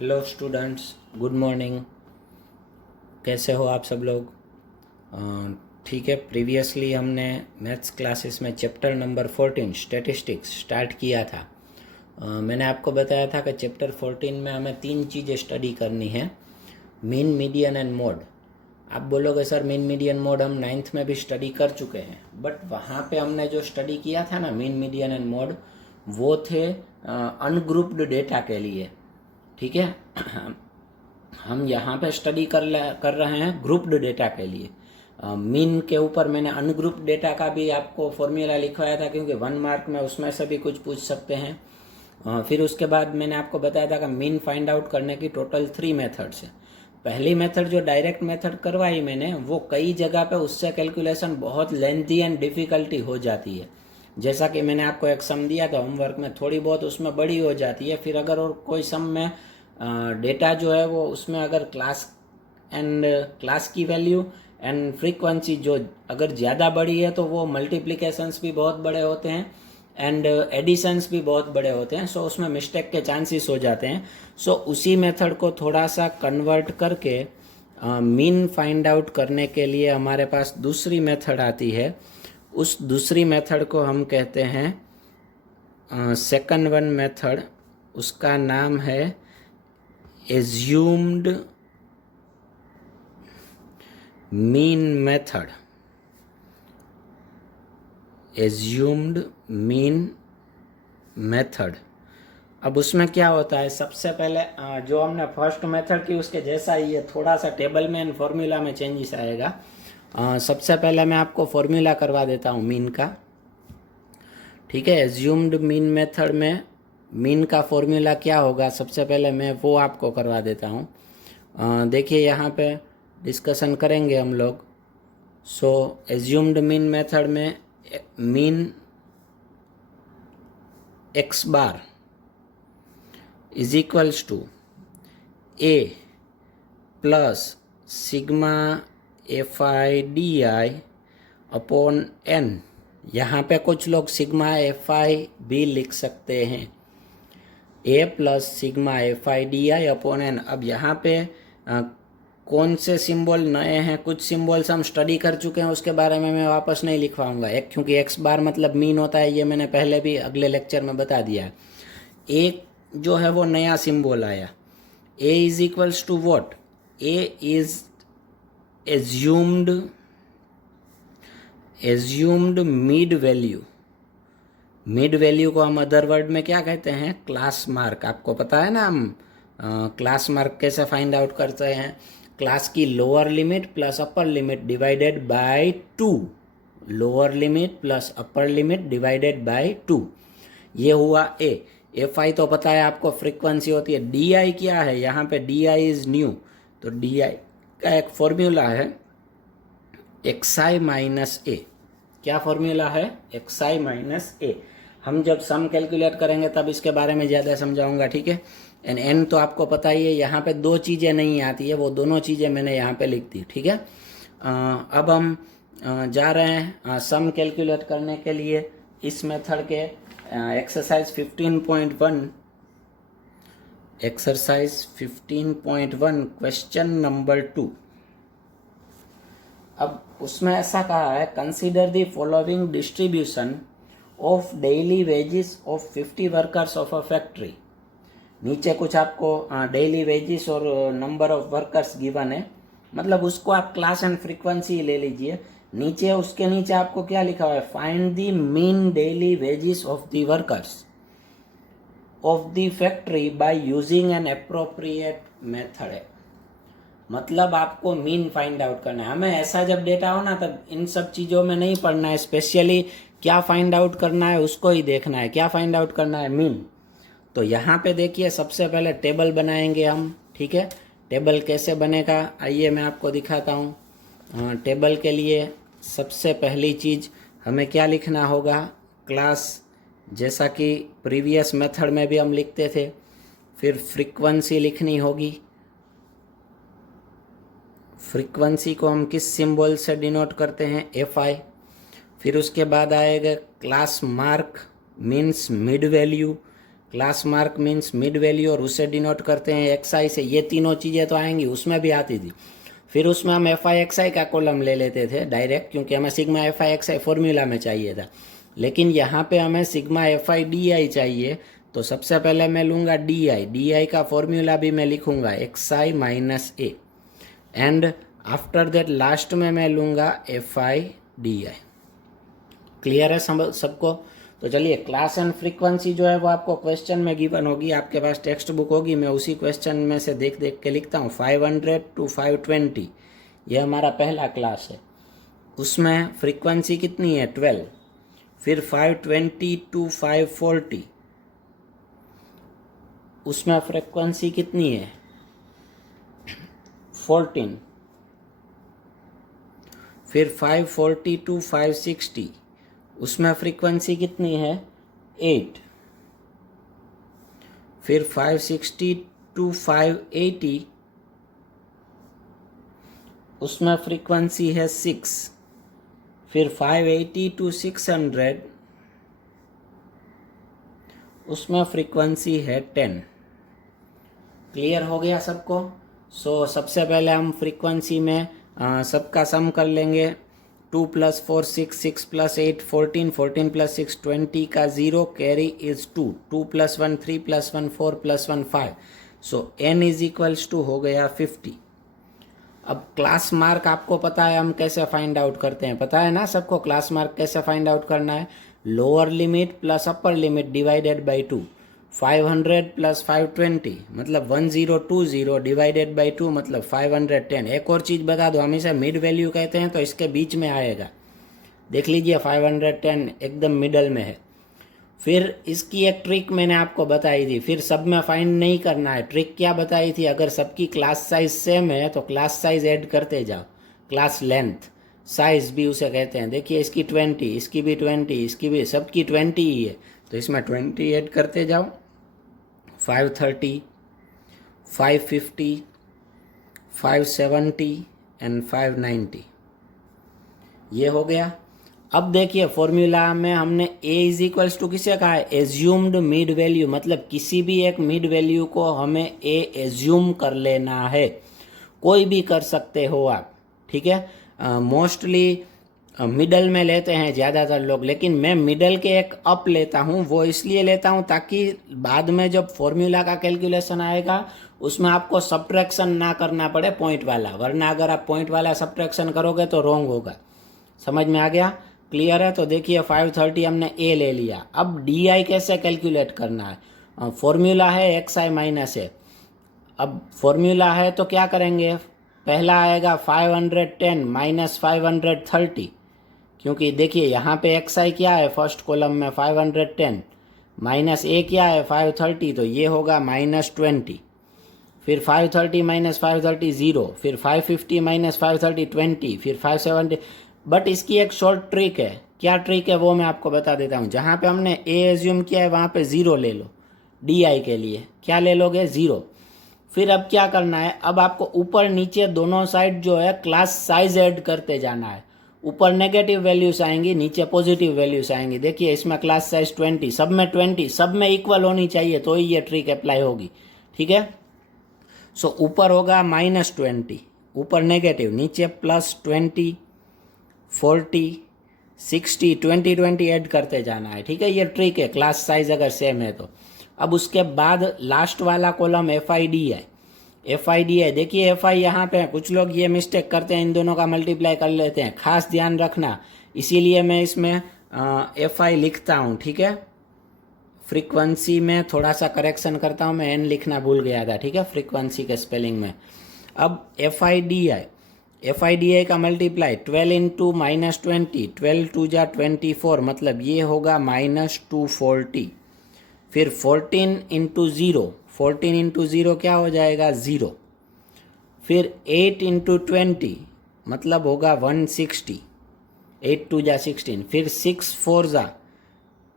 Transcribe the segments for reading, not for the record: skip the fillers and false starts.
Hello students, good morning. कैसे हो आप सब लोग? ठीक है। प्रीवियसली हमने मैथ्स क्लासेस में चैप्टर नंबर 14 स्टैटिस्टिक्स स्टार्ट किया था। मैंने आपको बताया था कि चैप्टर 14 में हमें 3 चीज़ें स्टडी करनी है, मीन, मीडियन एंड मोड। आप बोलोगे सर मीन मीडियन मोड हम 9th में भी स्टडी कर चुके हैं, बट वहाँ पे हमने जो स्टडी किया था ना मीन मीडियन एंड मोड, वो थे अनग्रुप्ड डेटा के लिए। ठीक है। हम यहाँ पे स्टडी कर रहे हैं ग्रुप्ड डेटा के लिए। मीन के ऊपर मैंने अनग्रुप्ड डेटा का भी आपको फॉर्मूला लिखवाया था, क्योंकि 1 मार्क में उसमें से भी कुछ पूछ सकते हैं। फिर उसके बाद मैंने आपको बताया था कि मीन फाइंड आउट करने की टोटल 3 मेथड्स है। पहली मेथड जो डायरेक्ट मेथड करवाई मैंने, वो कई जगह पे उससे कैलकुलेशन बहुत लेंथी एंड डिफ़िकल्टी हो जाती है। जैसा कि मैंने आपको एक सम दिया था होमवर्क में, थोड़ी बहुत उसमें बड़ी हो जाती है। फिर अगर और कोई सम में डेटा जो है वो उसमें अगर क्लास की वैल्यू एंड फ्रीक्वेंसी जो अगर ज़्यादा बड़ी है तो वो मल्टीप्लिकेशंस भी बहुत बड़े होते हैं एंड एडिशंस भी बहुत बड़े होते हैं। सो उसमें मिस्टेक के चांसेस हो जाते हैं। सो उसी मेथड को थोड़ा सा कन्वर्ट करके मीन फाइंड आउट करने के लिए हमारे पास दूसरी मेथड आती है। उस दूसरी मेथड को हम कहते हैं सेकंड वन मेथड। उसका नाम है assumed mean method. Assumed mean method. अब उसमें क्या होता है, सबसे पहले जो हमने फर्स्ट मेथड की उसके जैसा ही है, थोड़ा सा टेबल में एंड फॉर्मूला में चेंजेस आएगा। सबसे पहले मैं आपको फॉर्मूला करवा देता हूँ मीन का। ठीक है। एज्यूम्ड मीन मेथड में मीन का फॉर्मूला क्या होगा, सबसे पहले मैं वो आपको करवा देता हूँ। देखिए यहाँ पे डिस्कशन करेंगे हम लोग। सो एज्यूम्ड मीन मेथड में mean X bar is equals to A plus sigma F I D I upon N. यहाँ पे कुछ लोग सिग्मा एफ आई भी लिख सकते हैं, A plus sigma F I D I upon N. अब यहाँ पे कौन से सिंबल नए हैं, कुछ सिंबल्स हम स्टडी कर चुके हैं, उसके बारे में मैं वापस नहीं लिखवाऊंगा। एक क्योंकि एक्स बार मतलब मीन होता है, ये मैंने पहले भी अगले लेक्चर में बता दिया है। एक जो है वो नया सिंबल आया, A is equals to what, A is assumed mid value. Mid value को हम अदर वर्ड में क्या कहते हैं, क्लास मार्क। आपको पता है ना हम क्लास मार्क कैसे फाइंड आउट करते हैं, क्लास की lower limit plus upper limit divided by 2। Lower limit plus upper limit divided by 2। ये हुआ ए। एफ आई तो पता है आपको फ्रीक्वेंसी होती है। डी आई क्या है, यहाँ पे डी आई इज न्यू, तो डी आई का एक फॉर्मूला है एक्स आई माइनस ए। क्या फॉर्मूला है, एक्स आई माइनस ए। हम जब सम कैलकुलेट करेंगे तब इसके बारे में ज़्यादा समझाऊंगा, ठीक है। एंड एन तो आपको पता ही है, यहाँ पे 2 चीज़ें नहीं आती है, वो दोनों चीज़ें मैंने यहाँ पे लिख दी, ठीक है। अब हम जा रहे हैं सम कैलकुलेट करने के लिए इस मेथड के एक्सरसाइज 15.1 क्वेश्चन नंबर 2। अब उसमें ऐसा कहा है, consider the following distribution of daily wages of 50 workers of a factory. नीचे कुछ आपको डेली वेजेस और नंबर ऑफ वर्कर्स गिवन है, मतलब उसको आप क्लास एंड फ्रीक्वेंसी ले लीजिए। नीचे उसके नीचे आपको क्या लिखा हुआ है, find the mean daily wages of the workers of the factory by using an appropriate method है। मतलब आपको मीन फाइंड आउट करना है। हमें ऐसा जब डेटा हो ना, तब इन सब चीज़ों में नहीं पढ़ना है, स्पेशली क्या फाइंड आउट करना है उसको ही देखना है। क्या फाइंड आउट करना है, मीन। तो यहाँ पे देखिए सबसे पहले टेबल बनाएंगे हम, ठीक है। टेबल कैसे बनेगा आइए मैं आपको दिखाता हूँ। टेबल के लिए सबसे पहली चीज़ हमें क्या लिखना होगा, क्लास, जैसा कि प्रीवियस मेथड में भी हम लिखते थे। फिर फ्रीक्वेंसी लिखनी होगी। फ्रीक्वेंसी को हम किस सिंबल से डिनोट करते हैं, एफ आई। फिर उसके बाद आएगा class mark means mid value. Class mark means mid value और उससे डिनोट करते हैं एक्स आई से। ये तीनों चीज़ें तो आएंगी, उसमें भी आती थी। फिर उसमें हम एफ आई एक्स आई का कॉलम ले लेते थे डायरेक्ट, क्योंकि हमें सिग्मा एफ आई एक्स आई फॉर्मूला में चाहिए था। लेकिन यहाँ पे हमें सिग्मा एफ आई डी आई चाहिए, तो सबसे पहले मैं लूँगा डी आई। डी आई का फॉर्मूला भी मैं लिखूँगा x I minus A, and after that last में मैं लूँगा F I D I. Clear है सबको? तो चलिए, क्लास एंड फ्रीक्वेंसी जो है वो आपको क्वेश्चन में गिवन होगी, आपके पास टेक्स्ट बुक होगी। मैं उसी क्वेश्चन में से देख देख के लिखता हूँ। 500 to 520 ये हमारा पहला क्लास है, उसमें फ्रीक्वेंसी कितनी है 12। फिर 520 to 540 उसमें फ्रीक्वेंसी कितनी है 14। फिर 540 to 560 उसमें फ्रीक्वेंसी कितनी है 8। फिर 560 to 580 उसमें फ्रीक्वेंसी है 6। फिर 580 to 600 उसमें फ्रीक्वेंसी है 10। क्लियर हो गया सबको? सबसे पहले हम फ्रीक्वेंसी में सबका सम कर लेंगे। 2 + 4 6, 6 + 8 14, 14 + 6 20 का 0, carry is 2, 2 + 1 3 + 1 4 + 1 5। n is equals to हो गया 50। अब क्लास मार्क आपको पता है हम कैसे फाइंड आउट करते हैं, पता है ना सबको क्लास मार्क कैसे फाइंड आउट करना है? Lower limit plus upper limit divided by 2। 500 + 520 मतलब 1020 डिवाइडेड बाई 2 मतलब 510। एक और चीज़ बता दो, हमेशा मिड वैल्यू कहते हैं तो इसके बीच में आएगा। देख लीजिए 510 एकदम मिडल में है। फिर इसकी एक ट्रिक मैंने आपको बताई थी, फिर सब में फाइंड नहीं करना है। ट्रिक क्या बताई थी? अगर सबकी क्लास साइज सेम है तो क्लास साइज ऐड करते जाओ। क्लास लेंथ साइज भी उसे कहते हैं। देखिए इसकी 20, इसकी भी 20, इसकी भी, सबकी 20 ही है, तो इसमें 20 ऐड करते जाओ। 530, 550, 570 एंड 590 ये हो गया। अब देखिए फॉर्मूला में हमने a इज इक्वल्स टू किसे कहा है? एज्यूम्ड मिड वैल्यू, मतलब किसी भी एक मिड वैल्यू को हमें a एज्यूम कर लेना है। कोई भी कर सकते हो आप, ठीक है। मोस्टली मिडल में लेते हैं ज़्यादातर लोग, लेकिन मैं मिडल के एक अप लेता हूँ। वो इसलिए लेता हूँ ताकि बाद में जब फॉर्मूला का कैलकुलेशन आएगा उसमें आपको सब्ट्रैक्शन ना करना पड़े पॉइंट वाला, वरना अगर आप पॉइंट वाला सब्ट्रैक्शन करोगे तो रॉन्ग होगा। समझ में आ गया? क्लियर है? तो देखिए 530 हमने a ले लिया। अब डी कैसे कैलकुलेट करना है? फॉर्मूला है एक्स आई माइनस ए। अब फॉर्मूला है तो क्या करेंगे? पहला आएगा 510 माइनस 530, क्योंकि देखिए यहाँ पे एक्स आई क्या है फर्स्ट कॉलम में 510, माइनस ए क्या है 530, तो ये होगा -20। फिर 530 माइनस 530 0, फिर 550 माइनस 530 20, फिर 570। बट इसकी एक शॉर्ट ट्रिक है। क्या ट्रिक है वो मैं आपको बता देता हूँ। जहाँ पे हमने ए एज्यूम किया है वहाँ पे 0 ले लो। डी आई के लिए क्या ले लोगे? 0। फिर अब क्या करना है? अब आपको ऊपर नीचे दोनों साइड जो है क्लास साइज ऐड करते जाना है। ऊपर नेगेटिव वैल्यूज आएंगी, नीचे पॉजिटिव वैल्यूज आएंगी। देखिए इसमें क्लास साइज 20, सब में 20, सब में इक्वल होनी चाहिए तो ही ये ट्रिक अप्लाई होगी, ठीक है। ऊपर होगा -20, ऊपर नेगेटिव, नीचे +20, 40, 60, 20 ऐड करते जाना है, ठीक है। ये ट्रिक है क्लास साइज अगर सेम है तो। अब उसके बाद लास्ट वाला कॉलम FID है। FID है, देखिए FI यहाँ पे है। कुछ लोग ये मिस्टेक करते हैं, इन दोनों का मल्टीप्लाई कर लेते हैं, खास ध्यान रखना। इसीलिए मैं इसमें FI लिखता हूँ, ठीक है। फ्रीक्वेंसी में थोड़ा सा करेक्शन करता हूँ, मैं N लिखना भूल गया था, ठीक है, फ्रीक्वेंसी के स्पेलिंग में। अब FIDI का मल्टीप्लाई 12 इंटू -20, 12 2 जा 24, मतलब ये होगा -240। फिर 14 इंटू 0, 14 इंटू 0 क्या हो जाएगा? 0। फिर 8 इंटू 20 मतलब होगा 160, 8 2 जा 16। फिर 6 4 जा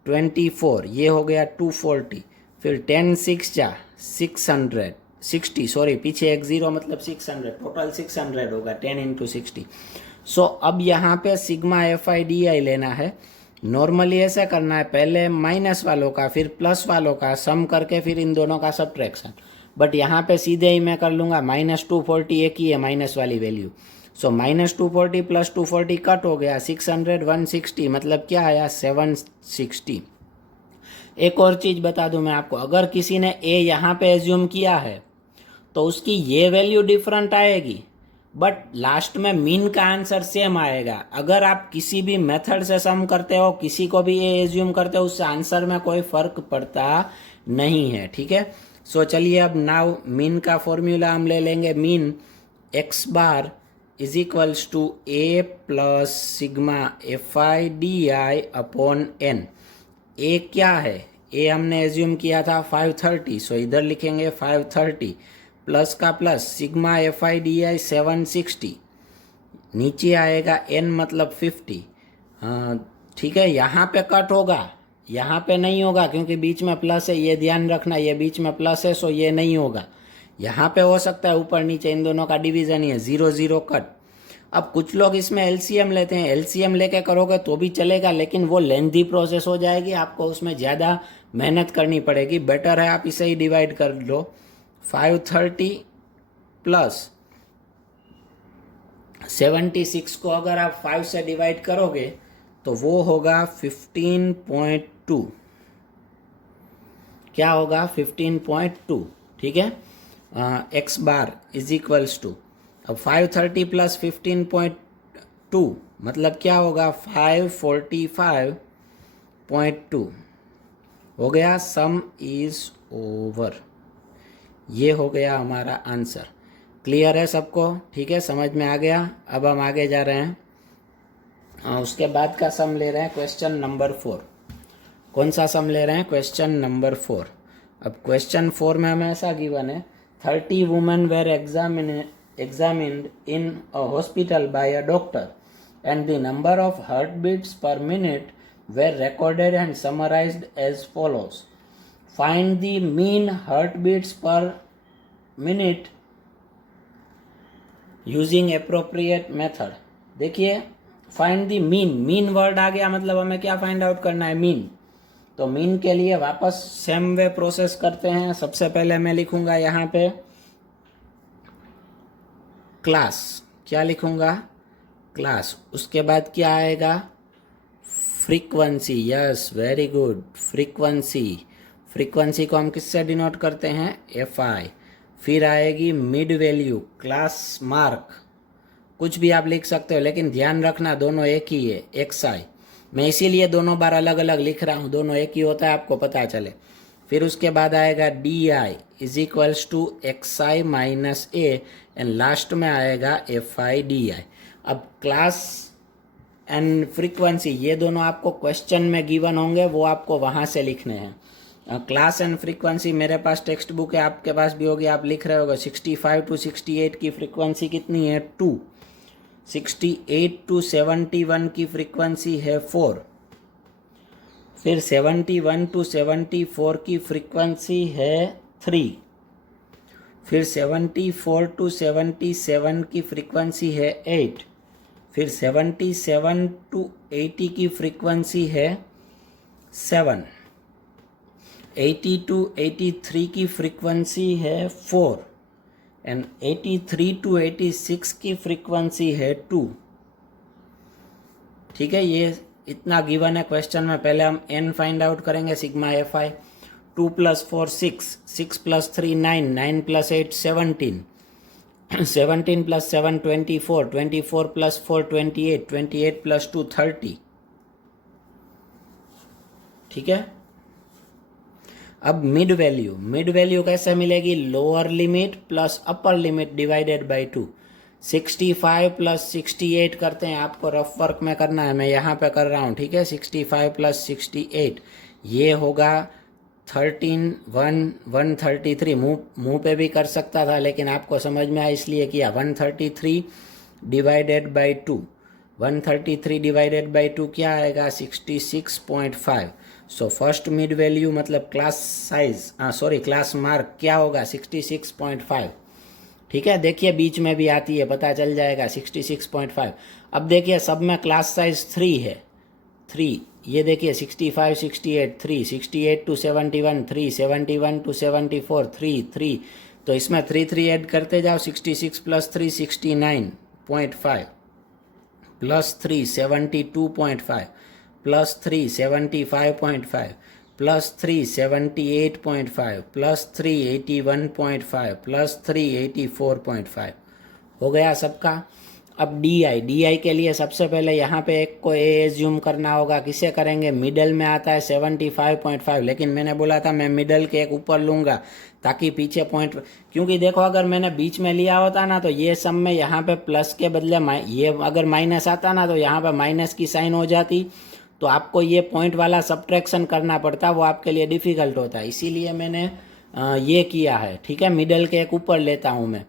24, ये हो गया 240। फिर 10 6 जा 660, सॉरी पीछे एक 0 मतलब 600, टोटल 600 होगा 10 इंटू 60। अब यहाँ पे सिग्मा FIDI लेना है। नॉर्मली ऐसा करना है, पहले माइनस वालों का फिर प्लस वालों का सम करके फिर इन दोनों का सब्ट्रैक्शन। बट यहाँ पे सीधे ही मैं कर लूँगा, -240 एक ही है माइनस वाली वैल्यू। सो -240 + 240 कट हो गया, 600 160 मतलब क्या आया 760। एक और चीज़ बता दूं मैं आपको, अगर किसी ने ए यहाँ पे एज्यूम किया है तो उसकी ये वैल्यू डिफरेंट आएगी, बट लास्ट में मीन का आंसर सेम आएगा। अगर आप किसी भी मेथड से सम करते हो, किसी को भी ए एज्यूम करते हो, उससे आंसर में कोई फर्क पड़ता नहीं है। ठीक है, सो चलिए अब नाउ मीन का फॉर्मूला हम ले लेंगे। Mean x bar is equals to a plus sigma FI/DI upon n। A क्या है, ए हमने एज्यूम किया था 530, सो इधर लिखेंगे 530 प्लस का प्लस सिग्मा FI/DI 760, नीचे आएगा n मतलब 50। हाँ ठीक है, यहाँ पे कट होगा, यहाँ पे नहीं होगा क्योंकि बीच में प्लस है, ये ध्यान रखना, ये बीच में प्लस है सो ये नहीं होगा। यहाँ पे हो सकता है ऊपर नीचे, इन दोनों का डिवीजन ही है, 0 0 कट। अब कुछ लोग इसमें एलसीएम लेते हैं, एलसीएम लेके करोगे तो भी चलेगा, लेकिन वो लेंथी प्रोसेस हो जाएगी, आपको उसमें ज़्यादा मेहनत करनी पड़ेगी। बेटर है आप इसे ही डिवाइड कर लो। 530 प्लस 76 को अगर आप 5 से डिवाइड करोगे तो वो होगा 15.2। क्या होगा 15.2। ठीक है, x bar is equals to, अब 530 प्लस 15.2 मतलब क्या होगा 545.2 हो गया। सम इज ओवर, ये हो गया हमारा आंसर। क्लियर है सबको? ठीक है, समझ में आ गया। अब हम आगे जा रहे हैं, उसके बाद का सम ले रहे हैं क्वेश्चन नंबर 4। कौन सा सम ले रहे हैं? Question number 4। अब क्वेश्चन 4 में हमें ऐसा गिवन है, 30 women where examined in a hospital by a doctor and the number of heartbeats per minute were recorded and summarized as follows. Find the mean heartbeats per minute using appropriate method. देखिए, find the mean, mean word आ गया मतलब हमें क्या find out करना है? Mean. तो mean के लिए वापस सेम वे प्रोसेस करते हैं। सबसे पहले मैं लिखूंगा यहाँ पे क्लास, क्या लिखूंगा? क्लास। उसके बाद क्या आएगा? Frequency. Yes, very good, frequency. Frequency को हम किससे डिनोट करते हैं? FI। फिर आएगी मिड वैल्यू, क्लास मार्क, कुछ भी आप लिख सकते हो, लेकिन ध्यान रखना दोनों एक ही है, XI। मैं इसीलिए दोनों बार अलग अलग लिख रहा हूँ, दोनों एक ही होता है, आपको पता चले। फिर उसके बाद आएगा DI is equals to XI minus A and last में आएगा FI/DI। अब क्लास एंड फ्रीक्वेंसी ये दोनों आपको क्वेश्चन में गिवन होंगे, वो आपको वहाँ से लिखने हैं। क्लास एंड फ्रीक्वेंसी मेरे पास टेक्स्ट बुक है, आपके पास भी होगी, आप लिख रहे होगे 65 to 68 की फ्रीक्वेंसी कितनी है? 2। 68 to 71 की फ्रीक्वेंसी है 4। फिर 71 to 74 की फ्रीक्वेंसी है 3। फिर 74 to 77 की फ्रीक्वेंसी है 8। फिर 77 to 80 की फ्रीक्वेंसी है 7। 80 to 83 की फ्रीक्वेंसी है 4 एंड 83 to 86 की फ्रीक्वेंसी है 2। ठीक है, ये इतना गिवन है क्वेश्चन में। पहले हम n फाइंड आउट करेंगे, सिग्मा FI। 2 + 4 6, 6 + 3 9, 9 + 8 17, 17 + 7 24, 24 + 4 28, 28 + 2 30। ठीक है, अब मिड वैल्यू, मिड वैल्यू कैसे मिलेगी? Lower limit plus upper limit divided by 2। 65 + 68 करते हैं, आपको रफ वर्क में करना है, मैं यहाँ पे कर रहा हूँ। ठीक है, 65 + 68 ये होगा 133। मुंह पे भी कर सकता था, लेकिन आपको समझ में आया इसलिए किया। 133 डिवाइडेड बाय 2, 133 डिवाइडेड बाय 2 क्या आएगा? 66.5। सो फर्स्ट मिड वैल्यू मतलब क्लास साइज, क्लास मार्क क्या होगा? 66.5। ठीक है, देखिए बीच में भी आती है, पता चल जाएगा 66.5। अब देखिए सब में क्लास साइज 3 है, 3, ये देखिए 65 68 3, 68 to 71 3, 71 to 74 3 3, तो इसमें 3 3 ऐड करते जाओ, 66 plus 3 69.5 plus 3 72.5 plus 3 75.5 plus 3 78.5 plus 3 81.5 plus 3 84.5 हो गया सबका। अब डी आई के लिए सबसे पहले यहाँ पे एक को ए एज्यूम करना होगा। किसे करेंगे? मिडल में आता है 75.5, लेकिन मैंने बोला था मैं मिडल के एक ऊपर लूँगा ताकि पीछे पॉइंट, क्योंकि देखो अगर मैंने बीच में लिया होता ना तो ये सब में यहाँ पे प्लस के बदले ये अगर माइनस आता ना तो यहाँ पे माइनस की साइन हो जाती, तो आपको ये पॉइंट वाला सब्ट्रैक्शन करना पड़ता, वो आपके लिए डिफ़िकल्ट होता है, इसीलिए मैंने ये किया है। ठीक है, मिडल के एक ऊपर लेता हूँ मैं।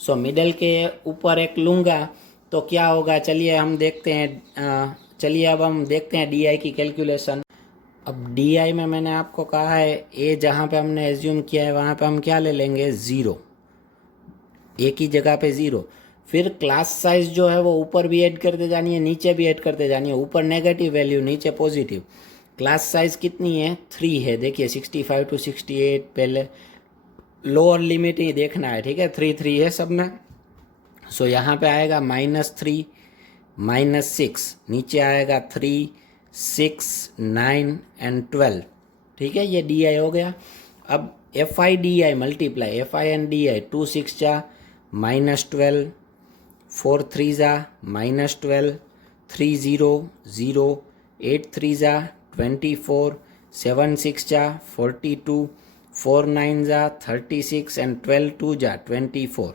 सो मिडल के ऊपर एक लूँगा तो क्या होगा, चलिए हम देखते हैं। चलिए अब हम देखते हैं डी आई की कैलकुलेशन। अब डी आई में मैंने आपको कहा है ए जहाँ पे हमने एज्यूम किया है वहाँ पे हम क्या ले लेंगे? 0, ए की जगह पे 0। फिर क्लास साइज जो है वो ऊपर भी ऐड करते जानी है, नीचे भी ऐड करते जानी है। ऊपर नेगेटिव वैल्यू, नीचे पॉजिटिव। क्लास साइज कितनी है? 3 है। देखिए 65 to 68, पहले लोअर लिमिट ही देखना है। ठीक है, 3 3 है सब में। सो यहाँ पे आएगा -3 -6, नीचे आएगा 3 6 9 एंड 12। ठीक है, ये डी आई हो गया। अब F I D I multiply, F I and D I, 2 6 जा -12, 4 3 जा -12, 3 0 0, 8 3 जा 24, 7 6 जा 42, 4 9 जा 36 एंड 12 2 जा 24।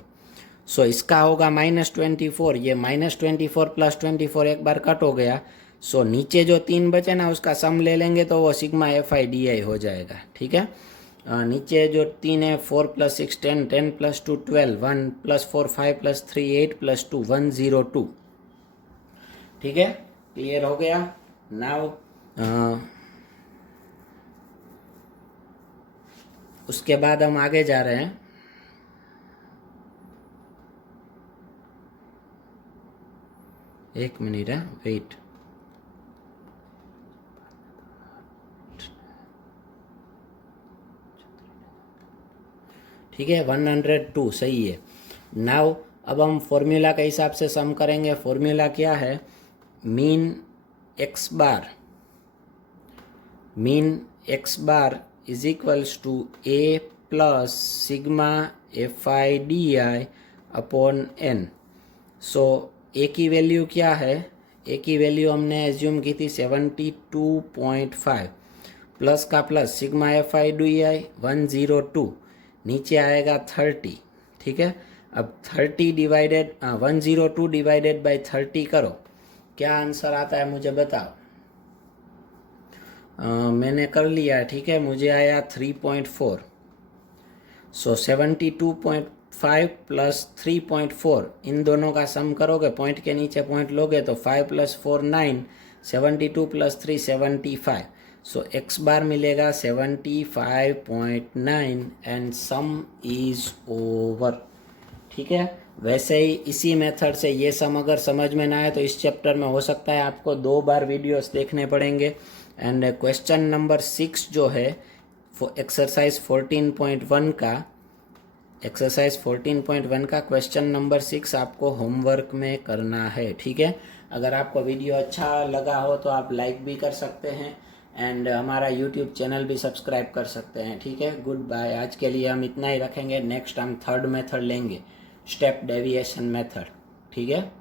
सो इसका होगा -24। ये -24 प्लस 24 एक बार कट हो गया। सो नीचे जो 3 बचे ना उसका सम ले लेंगे तो वो सिग्मा एफ आई डी आई हो जाएगा। ठीक है, नीचे जो 3 है 4 + 6 10, 10 + 2 12, 1 + 4 5 + 3 8 + 2 102। ठीक है, क्लियर हो गया। नाउ उसके बाद हम आगे जा रहे हैं। एक मिनट है, वेट। ठीक है, 102 सही है। नाउ अब हम फॉर्मूला के हिसाब से सम करेंगे। फॉर्मूला क्या है? Mean X bar is equals to A plus sigma F I D I upon N. So A की वैल्यू क्या है? ए की वैल्यू हमने एज्यूम की थी 72.5, प्लस का plus sigma F I D आई 102, नीचे आएगा 30। ठीक है, अब 30 डिवाइडेड 102 डिवाइडेड बाई 30 करो, क्या आंसर आता है मुझे बताओ। मैंने कर लिया। ठीक है, मुझे आया 3.4। सो 72.5 प्लस 3.4, इन दोनों का सम करोगे, पॉइंट के नीचे पॉइंट लोगे तो 5 + 4 9, 72 + 3 75। सो एक्स बार मिलेगा 75.9 एंड सम इज ओवर। ठीक है, वैसे ही इसी मेथड से ये सम अगर समझ में ना आए तो इस चैप्टर में हो सकता है आपको 2 बार वीडियोस देखने पड़ेंगे। एंड क्वेश्चन नंबर 6 जो है एक्सरसाइज 14.1 का क्वेश्चन नंबर 6 आपको होमवर्क में करना है। ठीक है, अगर आपको वीडियो अच्छा लगा हो तो आप लाइक भी कर सकते हैं एंड हमारा यूट्यूब चैनल भी सब्सक्राइब कर सकते हैं। ठीक है, गुड बाय। आज के लिए हम इतना ही रखेंगे। नेक्स्ट हम 3rd मेथड लेंगे, स्टेप डेविएशन मेथड। ठीक है।